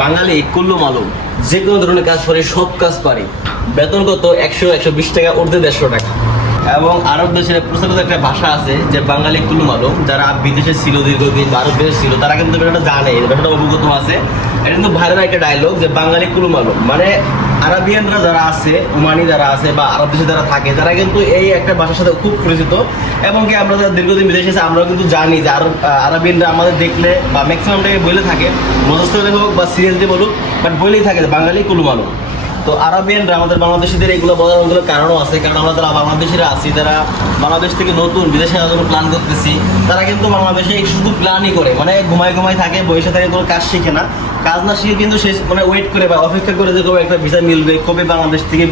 বাঙালি কুল্লু মালুম, যে কোনো ধরনের কাজ পারি, সব কাজ পারি। বেতন কত? 100-120 টাকা, উর্ধে 150 টাকা। এবং আরব দেশের প্রচলিত একটা ভাষা আছে যে বাঙালি কুল্লু মালুম। যারা বিদেশে ছিল দীর্ঘদিন, ভারত দেশে ছিল, তারা কিন্তু ব্যাপারটা জানে, ব্যাপারটা অবগত আছে। এটা কিন্তু ভাইরাল একটা ডায়লগ যে বাঙালি কুল্লু মালুম। মানে আরবিয়ানরা যারা আছে, ওমানি যারা আছে বা আরব দেশে যারা থাকে, তারা কিন্তু এই একটা ভাষার সাথে খুব পরিচিত। এবং কি আমরা যারা দীর্ঘদিন বিদেশে আছে, আমরাও কিন্তু জানি যে আরবিয়ানরা আমাদের দেখলে বা ম্যাক্সিমামটাকে বলে থাকে, মজাস্ত হোক বা সিরিয়াসলি বলুক, বাট বলেই থাকে বাঙালি কুল্লু মালুম। তো আরবিয়ানরা আমাদের বাংলাদেশিদের এগুলো বলার অনেকগুলো কারণও আছে। কারণ আমরা যারা বাংলাদেশিরা আছি, যারা বাংলাদেশ থেকে নতুন বিদেশে যাওয়ার জন্য প্ল্যান করতেছি, তারা কিন্তু বাংলাদেশে শুধু প্ল্যানই করে, মানে ঘুমায় থাকে, বসে থাকে, কোনো কাজ শিখে না। কাজ না শিখে কিন্তু সে মানে ওয়েট করে বা অপেক্ষা করে যে কবে একটা ভিসা মিলবে, কবে বাংলাদেশ থেকে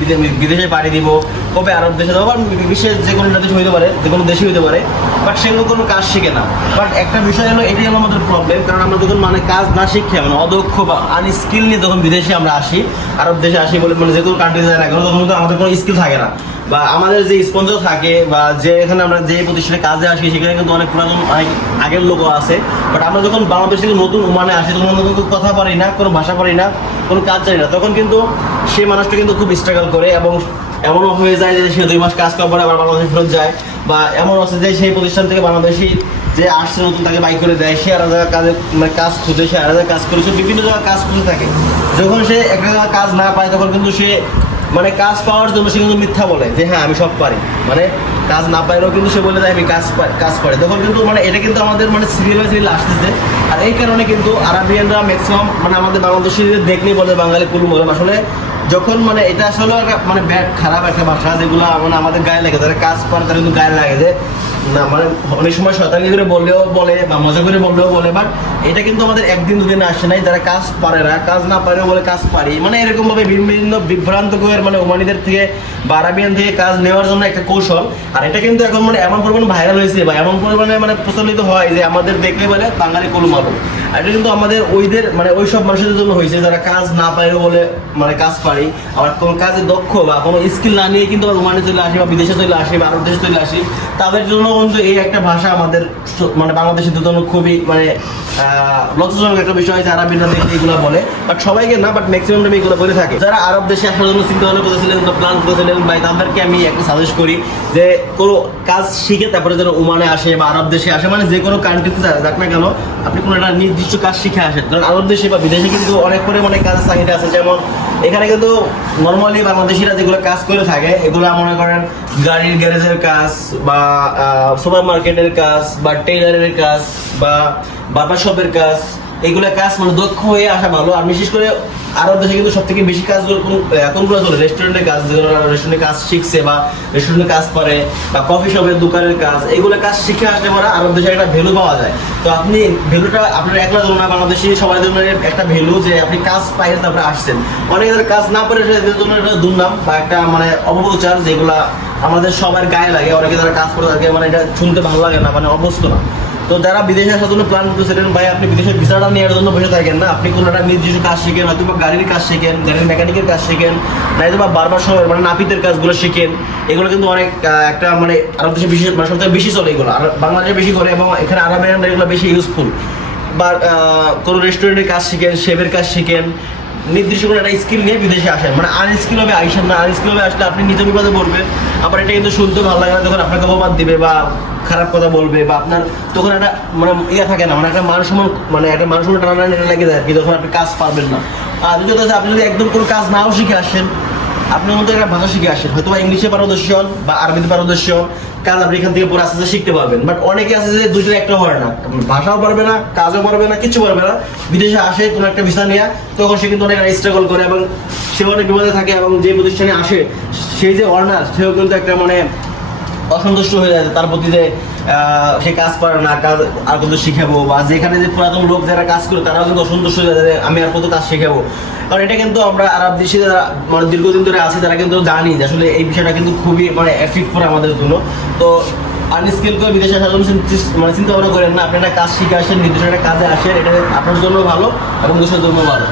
বিদেশে পাড়ি দিব, কবে আরব দেশে যাবো, বা বিশ্বের যে কোনো দেশ হইতে পারে, যে কোনো দেশে হইতে পারে, বাট সেগুলো কোনো কাজ শিখে না। বাট একটা বিষয় হলো, এটাই হলো আমাদের প্রবলেম। কারণ আমরা যখন মানে কাজ না শিখে, মানে অদক্ষ বা আনস্কিল নিয়ে যখন বিদেশে আমরা আসি, আরব দেশে আসি বলে, মানে যে কোনো কান্ট্রি যায় না কেন, তখন কিন্তু আমাদের কোনো স্কিল থাকে না। বা আমাদের যে স্পন্সর থাকে বা যে এখানে আমরা যে প্রতিষ্ঠানে কাজে আসি, সেখানে কিন্তু অনেক পুরাতন, অনেক আগের লোকও আছে। বাট আমরা যখন বাংলাদেশ থেকে নতুন ওমানে আসি, তখন আমরা কিন্তু কথা পারি না, কোনো ভাষা পারি না, কোনো কাজ জানি না। তখন কিন্তু সেই মানুষটা কিন্তু খুব স্ট্রাগল করে, এবং এমনও হয়ে যায় যে সে 2 মাস কাজ করার পরে আবার বাংলাদেশে ফেরত যায়। বা এমন আছে যে সেই প্রতিষ্ঠান থেকে বাংলাদেশি যে আসছে নতুন, তাকে বাই করে দেয়, সে আলাদা কাজে মানে কাজ খুঁজে, সে আলাদা কাজ করে, সে বিভিন্ন জায়গায় কাজ খুঁজে থাকে। যখন সে একটা জায়গায় কাজ না পায়, তখন কিন্তু সে মানে কাজ পাওয়ার জন্য সে কিন্তু মিথ্যা বলে যে হ্যাঁ আমি সব পারি, মানে কাজ না পাইলেও কিন্তু সে বলে দেয় আমি কাজ পারি। তখন কিন্তু মানে এটা কিন্তু আমাদের মানে সিরিয়াল বাই সিরিয়াল আসতেছে। আর এই কারণে কিন্তু আরবিয়ানরা ম্যাক্সিমাম মানে আমাদের বাংলাদেশিদের দেখলেই বলে বাঙালি কুলু মালুম। আসলে যখন মানে এটা আসলে মানে ব্যাড, খারাপ একটা ভাষা, যেগুলো মানে আমাদের গায়ে লাগে, যারা কাজ পারে তারা কিন্তু গায়ে লাগে যে না, মানে অনেক সময় শয়তানি করে বললেও বলে বা মজা করে বললেও বলে। বাট এটা কিন্তু আমাদের একদিন দুদিনে আসে নাই। যারা কাজ পারে না, কাজ না পারেও বলে কাজ পারি, মানে এরকম ভাবে বিভিন্ন বিভ্রান্ত করে মানে ওমানিদের থেকে বা আরাবিয়ান থেকে কাজ নেওয়ার জন্য একটা কৌশল। আর এটা কিন্তু এখন মানে এমন পরিমাণে ভাইরাল হয়েছে বা এমন পরিমাণে মানে প্রচলিত হয় যে আমাদের দেখলে বলে বাঙালি কুলু মালুম। আর এটা কিন্তু আমাদের ওইদের মানে ওই সব মানুষদের জন্য হয়েছে যারা কাজ না পারেও বলে মানে কাজ পারি। আবার কোনো কাজে দক্ষ বা কোনো স্কিল না নিয়ে কিন্তু ওমানে চলে আসি বা বিদেশে চলে আসি বা আরব দেশে চলে আসি, তাদের জন্য কিন্তু এই একটা ভাষা আমাদের মানে বাংলাদেশের জন্য খুবই মানে লজ্জাজনক একটা বিষয় যারা বিনা দেখে এগুলো বলে। বাট সবাইকে না, বাট ম্যাক্সিমাম টাইম এগুলো বলে থাকে। যারা আরব দেশে আসার জন্য চিন্তা ভাবনা করেছিলেন বা প্ল্যান করেছিলেন, ভাই তাদেরকে আমি একটা সাজেস্ট করি যে কোনো কাজ শিখে তারপরে যেন ওমানে আসে বা আরব দেশে আসে, মানে যে কোনো কান্ট্রিতে যাক না কেন, আপনি কোনো একটা নির্দিষ্ট কাজ শিখে আসেন। কারণ আরব দেশে বা বিদেশে কিন্তু অনেক পরিমাণে কাজের চাহিদা আছে। যেমন এখানে কিন্তু নর্মালি বাংলাদেশিরা যেগুলো কাজ করে থাকে, এগুলো মনে করেন গাড়ির গ্যারেজের কাজ বা সুপার মার্কেটের কাজ বা টেইলারের কাজ বা বার্বার শপের কাজ, এগুলো কাজ মানে দক্ষ হয়ে আসা ভালো। আর বিশেষ করে আরব দেশে কিন্তু সব থেকে বেশি কাজ কোনগুলো চলে, রেস্টুরেন্টের কাজ, রেস্টুরেন্টের কাজ শিখছে বা রেস্টুরেন্টের কাজ পারে বা কফি শপের দোকানের কাজ, এগুলো কাজ শিখে আসলে মানে আরব দেশে একটা ভ্যালু পাওয়া যায়। তো আপনি ভ্যালুটা আপনার একলা জন্য না, বাংলাদেশি সবাই জন্য একটা ভ্যালু যে আপনি কাজ পাইলে তারপরে আসছেন। অনেকের কাজ না পারে এদের জন্য একটা দুর্নাম বা একটা মানে অপপ্রচার, যেগুলা আমাদের সবার গায়ে লাগে। অনেকে যারা কাজ করে থাকে মানে এটা শুনতে ভালো লাগে না, মানে অভ্যস্ত না। তো যারা বিদেশে আসার জন্য প্ল্যান করতেছিলেন, ভাই আপনি বিদেশের ভিসাটা নেওয়ার জন্য বসে থাকেন না। আপনি কোনো একটা নির্দিষ্ট কাজ শিখেন, হয়তো বা গাড়ির কাজ শিখেন, গাড়ির মেকানিকের কাজ শিখেন, নয়তো বা বারবার সময় মানে নাপিতের কাজগুলো শিখেন। এগুলো কিন্তু অনেক একটা মানে আরব দেশে বেশি মানে সবথেকে বেশি চলে এগুলো, আর বাংলাদেশে বেশি করে, এবং এখানে আরবিয়ানরা এগুলো বেশি ইউজফুল। বা কোনো রেস্টুরেন্টের কাজ শিখেন, শেফের কাজ শিখেন, নির্দিষ্ট করে একটা স্কিল নিয়ে বিদেশে আসেন। মানে আনস্কিল হবে আইসেন না, আনস্কিল হবে আসলে আপনি নিজে বিপদে পড়বেন। আবার এটা কিন্তু শুনতে ভালো লাগে না যখন আপনাকে অপবাদ দিবে বা খারাপ কথা বলবে, বা আপনার তখন একটা মানে ইয়ে থাকে না, মানে একটা মান সম্মান, মানে একটা মান সম্মান টানাটানি লেগে যায় আর কি, যখন আপনি কাজ পারবেন না। আর দ্বিতীয়ত হচ্ছে আপনি যদি একদম কোনো কাজ নাও শিখে আসেন, আপনি মধ্যে একটা ভাষা শিখে আসেন, হয়তো বা ইংলিশে পারদর্শী হন বা আরবিতে পারদর্শী হন, কাজ আপনি এখান থেকে পরে আস্তে আস্তে শিখতে পারবেন। বাট অনেকে আছে যে দুইটার একটা পারে না, ভাষাও পারবে না, কাজও পারবে না, কিছু পারবে না, বিদেশে আসে কোনো একটা ভিসা নিয়ে, তখন সে কিন্তু অনেক স্ট্রাগল করে এবং সে অনেক বিপদে থাকে। এবং যে প্রতিষ্ঠানে আসে সেই যে অনার, সেও কিন্তু একটা মানে অসন্তুষ্ট হয়ে যায় তার প্রতি যে সে কাজ পারে না, কাজ আর কত শিখাবো, বা যেখানে যে পুরাতন লোক যারা কাজ করে তারাও কিন্তু অসন্তুষ্ট হয়ে যায় আমি আর কত কাজ শিখাবো। কারণ এটা কিন্তু আমরা আরব দেশে যারা মানে দীর্ঘদিন ধরে আছি, তারা কিন্তু জানি যে আসলে এই বিষয়টা কিন্তু খুবই মানে এফেক্ট করে আমাদের জন্য। তো আনস্কিল করে বিদেশে আসার জন্য মানে চিন্তা ভাবনা করেন না, আপনি একটা কাজ শিখে আসেন, নির্দিষ্ট একটা কাজে আসেন, এটা আপনার জন্য ভালো এবং দেশের জন্য ভালো।